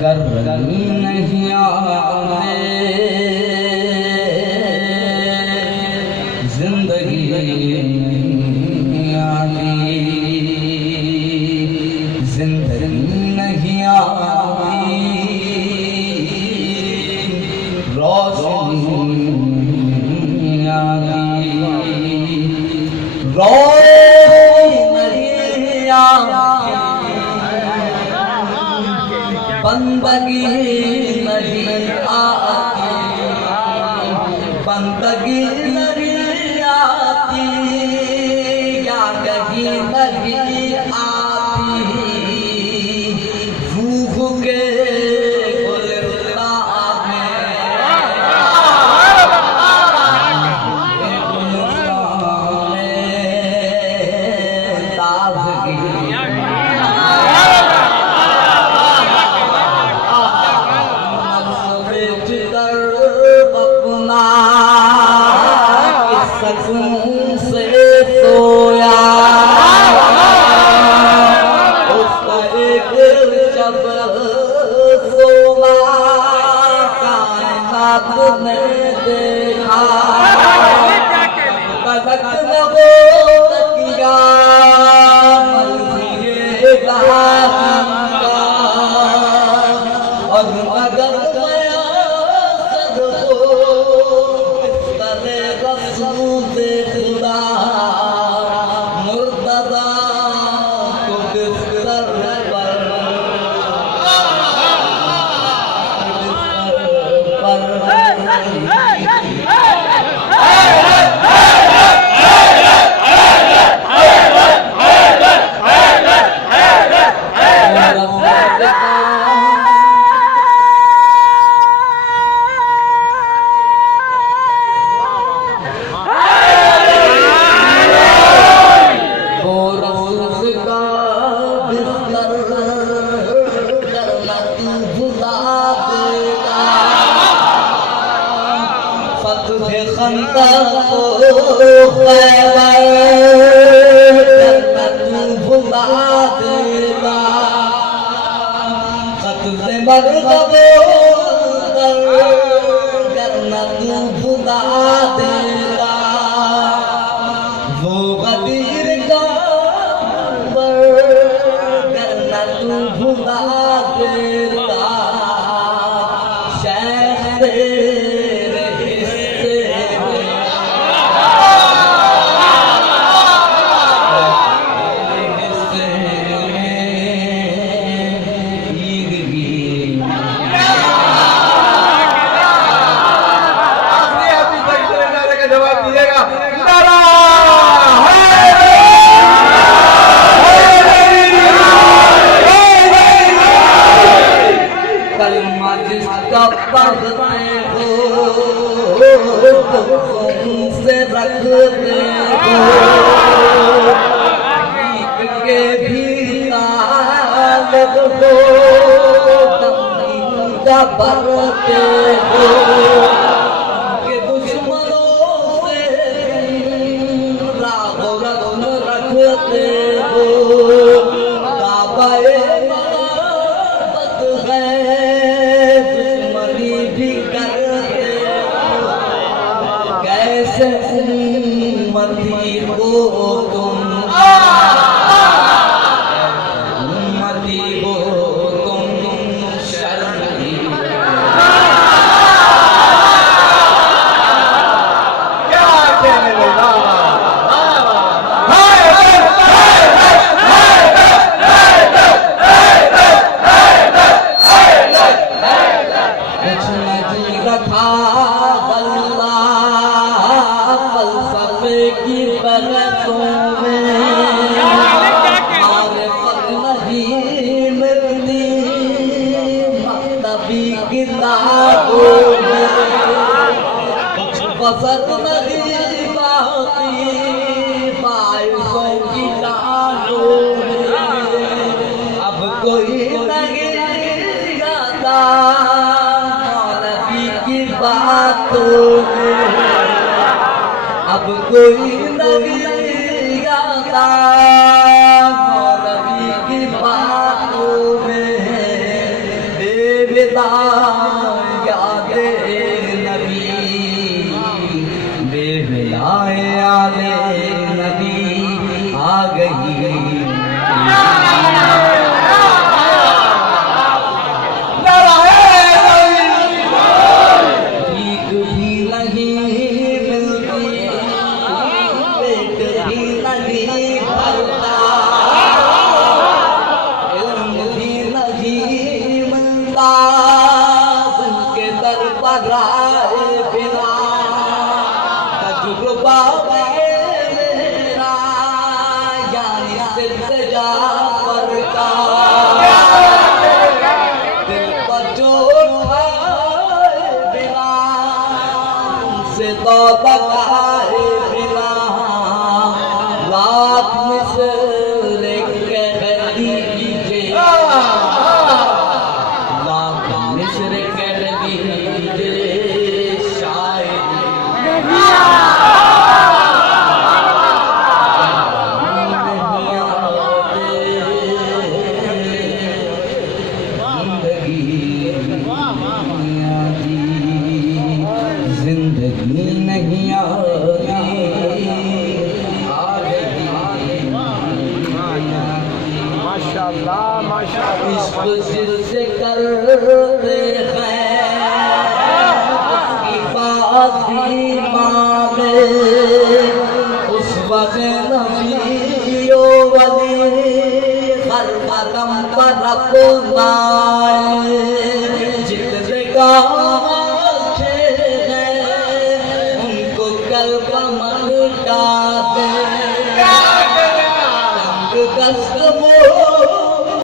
गर्मी नहीं आने जिंदगी नहीं आती, जिंदगी नहीं आती, रोशनी नहीं आती, बंदगी नहीं आती, बंदगी नहीं आती, या कहीं नहीं आती, रूह के गुलस्तान में ताज़गी सकून से सोया, उसका एक जब सोना कायनात ने देखा, कदक न हो तकिया मर्ज़ी कहा और अगर खुदा मुर्तज़ा को बिस्तर वो गदीर का करना तू भुला देता, शेख तेरे हिस्से जवाब दीजिएगा। कलमा जिसका पढ़ते हो तुमसे रखते हो, के भी तालब हो का भरते हो, के दुश्मनों से राहो रगन रखते हो, काबाए मोहब्बत है दुश्मनी भी करते हो, कैसे उम्मती हो तुम, उम्मती हो तुम शर्मी क्या कहने लगा। गई भीख भी नहीं मिलती पेट भी नहीं भरता इल्म भी नहीं मिलता उनके दर पर आए बिना तजुर्बा मेरा यानी सिर्फ जाफर का दिल पर चोट खाए बिना से तो तकाए बिना लाख मिसर कह दीजिए लाख मिसर कह दीजिए शायद जिंदगी नहीं माशाअल्लाह माशाअल्लाह इश्क जिससे करते हैं उसकी बात ही माने उस वक्त नबियो वली हर कदम पर अपना जितने का उनको कल्प मन डाले दस्त